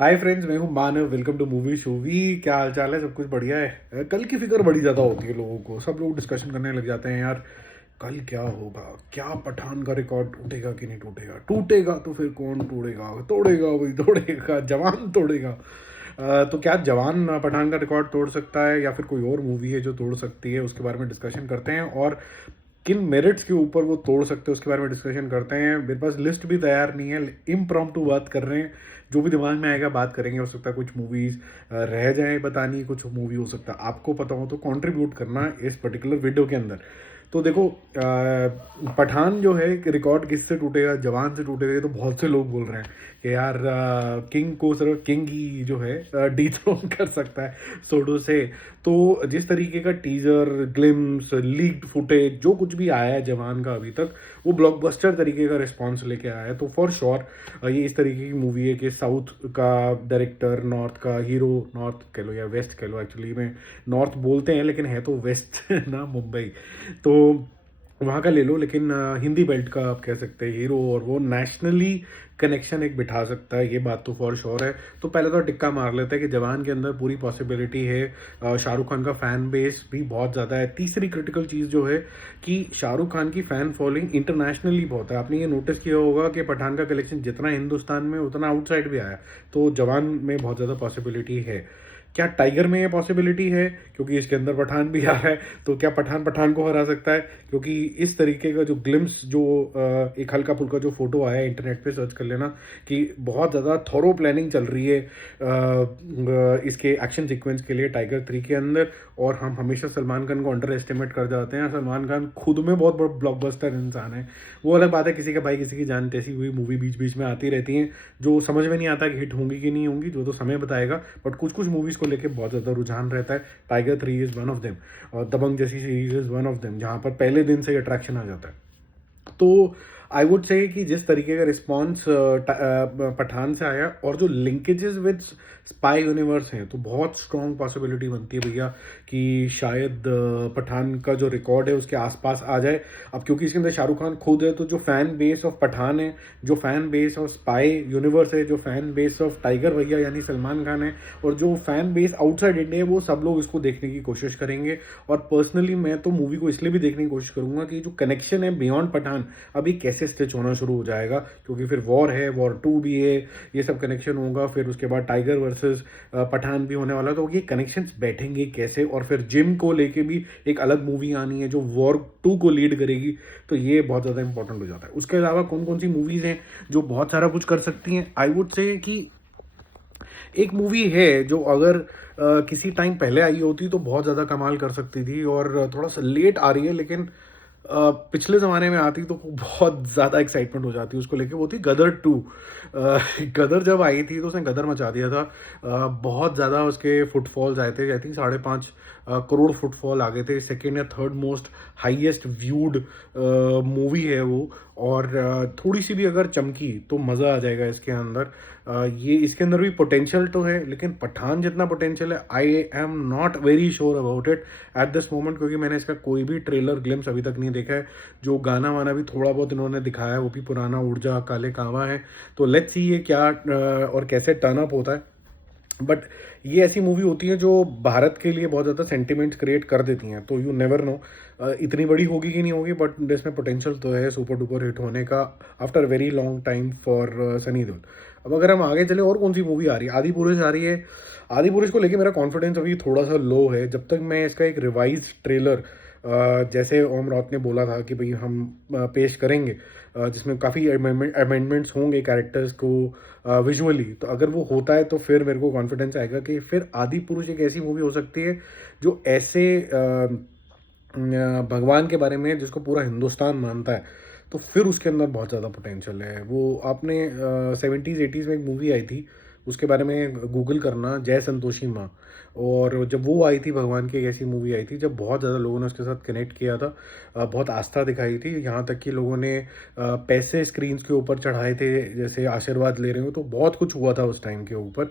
हाय friends, मैं हूं Manav. Welcome to movie shoovie. क्या हाल चाल है? सब कुछ बढ़िया है। कल की फिक्र बड़ी ज़्यादा होती है लोगों को। सब लोग डिस्कशन करने लग जाते हैं, यार कल क्या होगा, क्या पठान का रिकॉर्ड टूटेगा कि नहीं टूटेगा, टूटेगा तो फिर कौन तोड़ेगा, तोड़ेगा वही तोड़ेगा, जवान तोड़ेगा। तो क्या जवान पठान का रिकॉर्ड तोड़ सकता है या फिर कोई और मूवी है जो तोड़ सकती है, उसके बारे में डिस्कशन करते हैं। और किन मेरिट्स के ऊपर वो तोड़ सकते हैं उसके बारे में डिस्कशन करते हैं। मेरे पास लिस्ट भी तैयार नहीं है, इम्प्रॉम्प्टू बात कर रहे हैं। जो भी दिमाग में आएगा बात करेंगे। हो सकता है कुछ मूवीज रह जाए बतानी, कुछ मूवी हो सकता है आपको पता हो तो कंट्रीब्यूट करना इस पर्टिकुलर वीडियो के अंदर। तो देखो, पठान जो है रिकॉर्ड किससे टूटेगा, जवान से टूटेगा। ये तो बहुत से लोग बोल रहे हैं कि यार किंग को सिर्फ किंग ही जो है डीथ्रोन कर सकता है सोडो से। तो जिस तरीके का टीजर, ग्लिम्स, लीक्ड फुटेज जो कुछ भी आया है जवान का अभी तक, वो ब्लॉकबस्टर तरीके का रिस्पॉन्स लेके आया है। तो फॉर श्योर ये इस तरीके की मूवी है कि साउथ का डायरेक्टर, नॉर्थ का हीरो, नॉर्थ कह लो या वेस्ट कह लो, एक्चुअली में नॉर्थ बोलते हैं लेकिन है तो वेस्ट ना, मुंबई। तो वहाँ का ले लो, लेकिन हिंदी बेल्ट का आप कह सकते हैं हीरो, और वो नेशनली कनेक्शन एक बिठा सकता है, ये बात तो फॉर श्योर है। तो पहले तो टिक्का मार लेते हैं कि जवान के अंदर पूरी पॉसिबिलिटी है। शाहरुख खान का फैन बेस भी बहुत ज़्यादा है। तीसरी क्रिटिकल चीज़ जो है कि शाहरुख खान की फ़ैन फॉलोइंग इंटरनेशनली बहुत है। आपने ये नोटिस किया होगा कि पठान का कलेक्शन जितना हिंदुस्तान में उतना आउटसाइड भी आया। तो जवान में बहुत ज़्यादा पॉसिबिलिटी है। क्या टाइगर में ये पॉसिबिलिटी है क्योंकि इसके अंदर पठान भी आ रहा है? तो क्या पठान पठान को हरा सकता है? क्योंकि इस तरीके का जो ग्लिम्स, जो एक हल्का फुल्का जो फोटो आया है, इंटरनेट पे सर्च कर लेना, कि बहुत ज़्यादा थॉरो प्लानिंग चल रही है इसके एक्शन सीक्वेंस के लिए टाइगर 3 के अंदर। और हम हमेशा सलमान खान को अंडर एस्टिमेट कर जाते हैं। सलमान खान खुद में बहुत बड़ा ब्लॉकबस्टर इंसान है। वो अलग बात है, किसी का भाई किसी की जान तैसी हुई मूवी बीच बीच में आती रहती हैं जो समझ में नहीं आता कि हिट होंगी कि नहीं होंगी, जो तो समय बताएगा। बट कुछ कुछ मूवीज़ को लेकर बहुत ज़्यादा रुझान रहता है। Tiger 3 is one of them, और दबंग जैसी series is one of them, जहाँ पर पहले दिन से अट्रैक्शन आ जाता है। तो आई वुड से कि जिस तरीके का रिस्पॉन्स पठान से आया, और जो लिंकेजेस विद स्पाई यूनिवर्स हैं, तो बहुत स्ट्रॉन्ग पॉसिबिलिटी बनती है भैया कि शायद पठान का जो रिकॉर्ड है उसके आसपास आ जाए। अब क्योंकि इसके अंदर शाहरुख खान खुद है, तो जो फैन बेस ऑफ पठान है, जो fan base of spy universe है, जो फैन बेस ऑफ टाइगर भैया यानी सलमान खान है, और जो फैन बेस आउटसाइड इंडिया है, वो सब लोग इसको देखने की कोशिश करेंगे। और पर्सनली मैं तो मूवी को इसलिए भी देखने की कोशिश करूंगा कि जो कनेक्शन है बियॉन्ड पठान अभी कैसे स्टिच होना शुरू हो जाएगा। क्योंकि फिर वॉर है, वॉर 2 भी है, ये सब कनेक्शन होगा। फिर उसके बाद टाइगर वर्सेस पठान भी होने वाला। तो ये कनेक्शंस बैठेंगे कैसे? और फिर जिम को लेके भी एक अलग मूवी आनी है जो वॉर 2 को लीड करेगी। तो ये बहुत ज़्यादा इंपॉर्टेंट हो जाता है। उसके अलावा कौन कौन सी मूवीज़ हैं जो बहुत सारा कुछ कर सकती हैं? आई वुड से कि एक मूवी है जो अगर किसी टाइम पहले आई होती तो बहुत ज़्यादा कमाल कर सकती थी, और थोड़ा सा लेट आ रही है, लेकिन पिछले ज़माने में आती तो बहुत ज़्यादा एक्साइटमेंट हो जाती उसको लेके। वो थी गदर 2। गदर जब आई थी तो उसने गदर मचा दिया था। बहुत ज़्यादा उसके फुटफॉल्स आए थे। आई थिंक 5.5 करोड़ फुटफॉल आ गए थे। सेकेंड या third most highest viewed movie है वो। और थोड़ी सी भी अगर चमकी तो मज़ा आ जाएगा इसके अंदर। ये इसके अंदर भी पोटेंशियल तो है, लेकिन पठान जितना पोटेंशियल है I am not very sure about it at this moment, क्योंकि मैंने इसका कोई भी ट्रेलर ग्लिम्स अभी तक नहीं देखा है। जो गाना वाना भी थोड़ा बहुत इन्होंने दिखाया है वो भी पुराना ऊर्जा काले कावा है। तो लेट्स सी ये क्या और कैसे टर्न अप होता है। बट ये ऐसी मूवी होती है जो भारत के लिए बहुत ज़्यादा सेंटिमेंट्स क्रिएट कर देती हैं। तो यू नेवर नो इतनी बड़ी होगी कि नहीं होगी, बट इसमें पोटेंशियल तो है सुपर डुपर हिट होने का after very long time for Sunny Deol. अब अगर हम आगे चले, और कौन सी मूवी आ रही है? आदि पुरुष आ रही है। आदि पुरुष को लेके मेरा कॉन्फिडेंस अभी थोड़ा सा लो है। जब तक मैं इसका एक रिवाइज ट्रेलर, जैसे ओम राउत ने बोला था कि भाई हम पेश करेंगे, जिसमें काफ़ी अमेंडमेंट्स होंगे कैरेक्टर्स को विजुअली, तो अगर वो होता है तो फिर मेरे को कॉन्फिडेंस आएगा कि फिर आदि पुरुष एक ऐसी मूवी हो सकती है जो ऐसे भगवान के बारे में जिसको पूरा हिंदुस्तान मानता है। तो फिर उसके अंदर बहुत ज़्यादा पोटेंशियल है। वो आपने 70s 80s में एक मूवी आई थी, उसके बारे में गूगल करना, जय संतोषी माँ। और जब वो आई थी, भगवान की एक ऐसी मूवी आई थी जब बहुत ज़्यादा लोगों ने उसके साथ कनेक्ट किया था, बहुत आस्था दिखाई थी। यहाँ तक कि लोगों ने पैसे स्क्रीन्स के ऊपर चढ़ाए थे, जैसे आशीर्वाद ले रहे हो। तो बहुत कुछ हुआ था उस टाइम के ऊपर।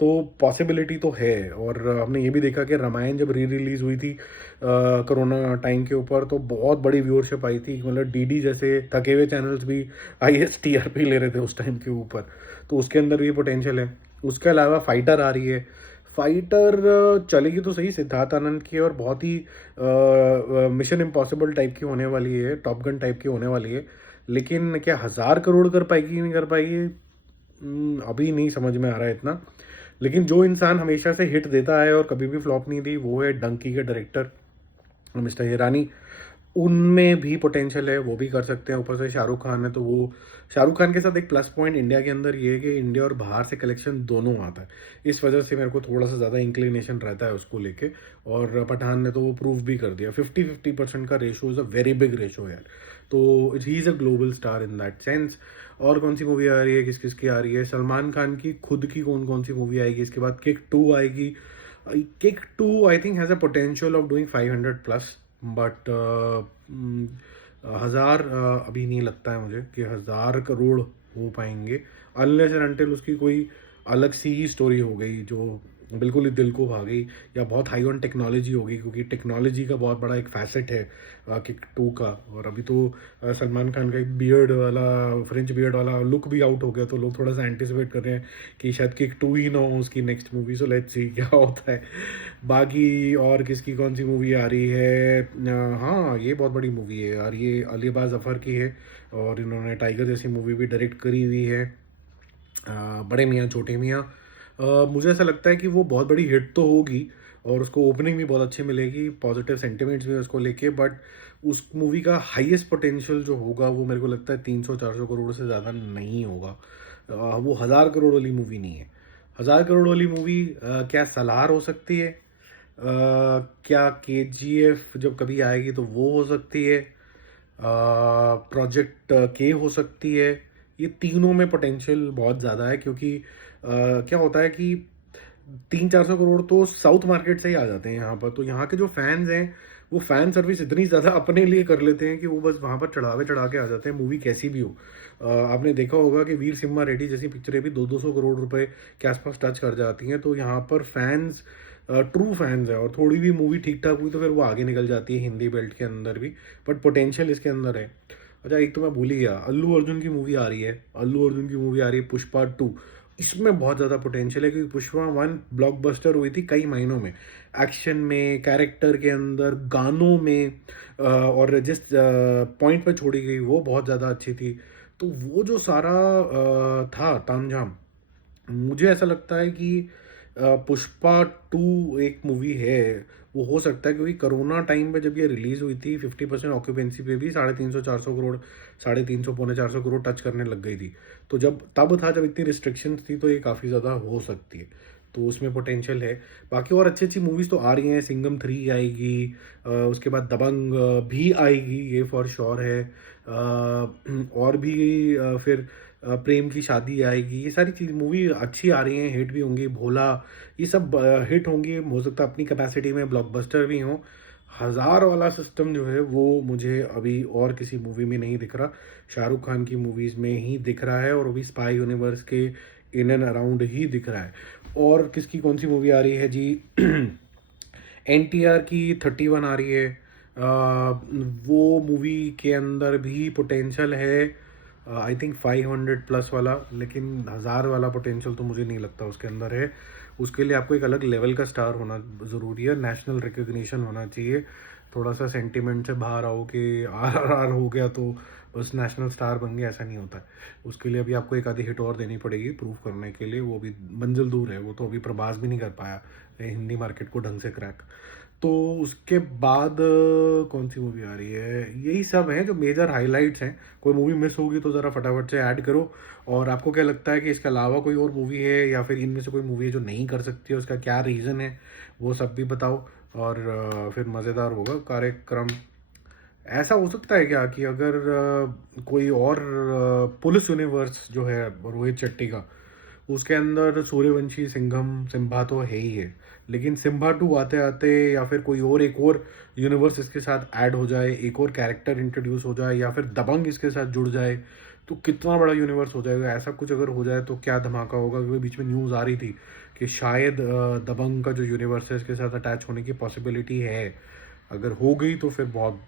तो पॉसिबिलिटी तो है। और हमने ये भी देखा कि रामायण जब री रिलीज़ हुई थी कोरोना टाइम के ऊपर, तो बहुत बड़ी व्यूअरशिप आई थी। मतलब डीडी जैसे थके हुए चैनल्स भी हाईएस्ट टीआरपी ले रहे थे उस टाइम के ऊपर। तो उसके अंदर भी पोटेंशियल है। उसके अलावा फाइटर आ रही है। फाइटर चलेगी तो सही, सिद्धार्थ आनंद की है और बहुत ही मिशन इम्पॉसिबल टाइप की होने वाली है, टॉप गन टाइप की होने वाली है। लेकिन क्या 1,000 करोड़ कर पाएगी कि नहीं कर पाएगी, अभी नहीं समझ में आ रहा है इतना। लेकिन जो इंसान हमेशा से हिट देता है और कभी भी फ्लॉप नहीं दी, वो है डंकी के डायरेक्टर मिस्टर हिरानी। उनमें भी पोटेंशियल है, वो भी कर सकते हैं। ऊपर से शाहरुख खान है, तो वो शाहरुख खान के साथ एक प्लस पॉइंट इंडिया के अंदर ये है कि इंडिया और बाहर से कलेक्शन दोनों आता है। इस वजह से मेरे को थोड़ा सा ज़्यादा इंक्लिनेशन रहता है उसको लेके। और पठान ने तो वो प्रूव भी कर दिया, 50-50% का ratio is a very big ratio यार। तो he is a global star in that sense. और कौन सी मूवी आ रही है, किस किस की आ रही है? सलमान खान की खुद की कौन कौन सी मूवी आएगी, इसके बाद किक 2 आएगी। Kick 2 I think has a potential of doing 500 plus, but 1,000 अभी नहीं लगता है मुझे कि 1,000 करोड़ हो पाएंगे, अनलेस एंड अनटिल उसकी कोई अलग सी ही स्टोरी हो गई जो बिल्कुल ही दिल को भा गई, या बहुत हाई ऑन टेक्नोलॉजी होगी, क्योंकि टेक्नोलॉजी का बहुत बड़ा एक फैसेट है किक 2 का। और अभी तो सलमान खान का एक बियर्ड वाला, फ्रेंच बियर्ड वाला लुक भी आउट हो गया, तो लोग थोड़ा सा एंटिसिपेट कर रहे हैं कि शायद किक 2 ही ना हो उसकी next movie. So let's see क्या होता है। बाकी और किसकी कौन सी मूवी आ रही है? हाँ, ये बहुत बड़ी मूवी है यार, ये अलीबाज जफ़र की है और इन्होंने टाइगर जैसी मूवी भी डायरेक्ट करी हुई है, बड़े मियाँ छोटे मियाँ। मुझे ऐसा लगता है कि वो बहुत बड़ी हिट तो होगी और उसको ओपनिंग भी बहुत अच्छी मिलेगी, पॉजिटिव सेंटिमेंट्स भी उसको लेके। बट उस मूवी का हाईएस्ट पोटेंशियल जो होगा वो मेरे को लगता है 300-400 करोड़ से ज़्यादा नहीं होगा। वो 1,000 करोड़ वाली मूवी नहीं है। 1,000 करोड़ वाली मूवी क्या सलार हो सकती है? क्या केजीएफ जब कभी आएगी तो वो हो सकती है? प्रोजेक्ट के हो सकती है? ये तीनों में पोटेंशियल बहुत ज़्यादा है, क्योंकि क्या होता है कि 300-400 करोड़ तो साउथ मार्केट से ही आ जाते हैं यहाँ पर। तो यहाँ के जो फैंस हैं, वो फैन सर्विस इतनी ज़्यादा अपने लिए कर लेते हैं कि वो बस वहाँ पर चढ़ा के आ जाते हैं, मूवी कैसी भी हो। आपने देखा होगा कि वीर सिम्हा रेड्डी जैसी पिक्चरें भी 200-200 करोड़ रुपए के आसपास टच कर जाती हैं। तो यहाँ पर फैंस ट्रू फैंस है, और थोड़ी भी मूवी ठीक ठाक हुई तो फिर वो आगे निकल जाती है हिंदी बेल्ट के अंदर भी। बट पोटेंशियल इसके अंदर है। अच्छा, एक तो मैं भूल ही गया, अल्लू अर्जुन की मूवी आ रही है। अल्लू अर्जुन की मूवी आ रही है पुष्पा 2। इसमें बहुत ज़्यादा पोटेंशियल है, क्योंकि पुष्पा 1 ब्लॉकबस्टर हुई थी कई महीनों में, एक्शन में, कैरेक्टर के अंदर, गानों में, और जिस पॉइंट पे छोड़ी गई वो बहुत ज़्यादा अच्छी थी। तो वो जो सारा था तामझाम, मुझे ऐसा लगता है कि पुष्पा 2 एक मूवी है, वो हो सकता है, क्योंकि कोरोना टाइम पे जब ये रिलीज़ हुई थी 50% ऑक्यूपेंसी पे भी 350-400 करोड़, 350 पौने 400 करोड़ टच करने लग गई थी। तो जब तब था जब इतनी रिस्ट्रिक्शंस थी, तो ये काफ़ी ज़्यादा हो सकती है। तो उसमें पोटेंशियल है। बाकी और अच्छी अच्छी मूवीज़ तो आ रही हैं, सिंघम 3 आएगी, उसके बाद दबंग भी आएगी, ये फॉर श्योर है। और भी फिर प्रेम की शादी आएगी। ये सारी चीज़ मूवी अच्छी आ रही हैं, हिट भी होंगी। भोला, ये सब हिट होंगी, हो सकता है अपनी कैपेसिटी में ब्लॉकबस्टर भी हों। 1,000 वाला सिस्टम जो है वो मुझे अभी और किसी मूवी में नहीं दिख रहा, शाहरुख खान की मूवीज़ में ही दिख रहा है, और वो भी स्पाई यूनिवर्स के इन एंड अराउंड ही दिख रहा है। और किसकी कौन सी मूवी आ रही है जी? एनटीआर की 31 आ रही है। वो मूवी के अंदर भी पोटेंशियल है, आई थिंक 500 प्लस वाला, लेकिन 1,000 वाला पोटेंशियल तो मुझे नहीं लगता उसके अंदर है। उसके लिए आपको एक अलग लेवल का स्टार होना ज़रूरी है, नेशनल रिकग्निशन होना चाहिए। थोड़ा सा सेंटिमेंट से बाहर आओ कि RRR हो गया तो बस नेशनल स्टार बन गया, ऐसा नहीं होता है। उसके लिए अभी आपको एक आधी हिट और देनी पड़ेगी प्रूव करने के लिए, वो भी मंजिल दूर है। वो तो अभी प्रभास भी नहीं कर पाया हिंदी मार्केट को ढंग से क्रैक। तो उसके बाद कौन सी मूवी आ रही है? यही सब हैं जो मेजर हाइलाइट्स हैं। कोई मूवी मिस होगी तो ज़रा फटाफट से ऐड करो। और आपको क्या लगता है कि इसके अलावा कोई और मूवी है, या फिर इनमें से कोई मूवी है जो नहीं कर सकती है, उसका क्या रीज़न है, वो सब भी बताओ। और फिर मज़ेदार होगा कार्यक्रम। ऐसा हो सकता है क्या कि अगर कोई और पुलिस यूनिवर्स जो है रोहित शेट्टी का, उसके अंदर सूर्यवंशी, सिंघम, सिम्बा तो है ही है, लेकिन सिम्बा 2 आते आते या फिर कोई और एक और यूनिवर्स इसके साथ ऐड हो जाए, एक और कैरेक्टर इंट्रोड्यूस हो जाए, या फिर दबंग इसके साथ जुड़ जाए, तो कितना बड़ा यूनिवर्स हो जाएगा। ऐसा कुछ अगर हो जाए तो क्या धमाका होगा, क्योंकि बीच में न्यूज़ आ रही थी कि शायद दबंग का जो यूनिवर्स है इसके साथ अटैच होने की पॉसिबिलिटी है। अगर हो गई तो फिर बहुत,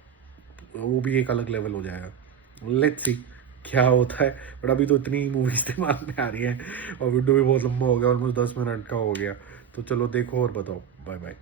वो भी एक अलग लेवल हो जाएगा। Let's see. क्या होता है। बट अभी तो इतनी मूवीज दिमाग में आ रही हैं और वीडियो भी बहुत लंबा हो गया, ऑलमोस्ट 10 मिनट का हो गया। तो चलो देखो और बताओ। Bye bye.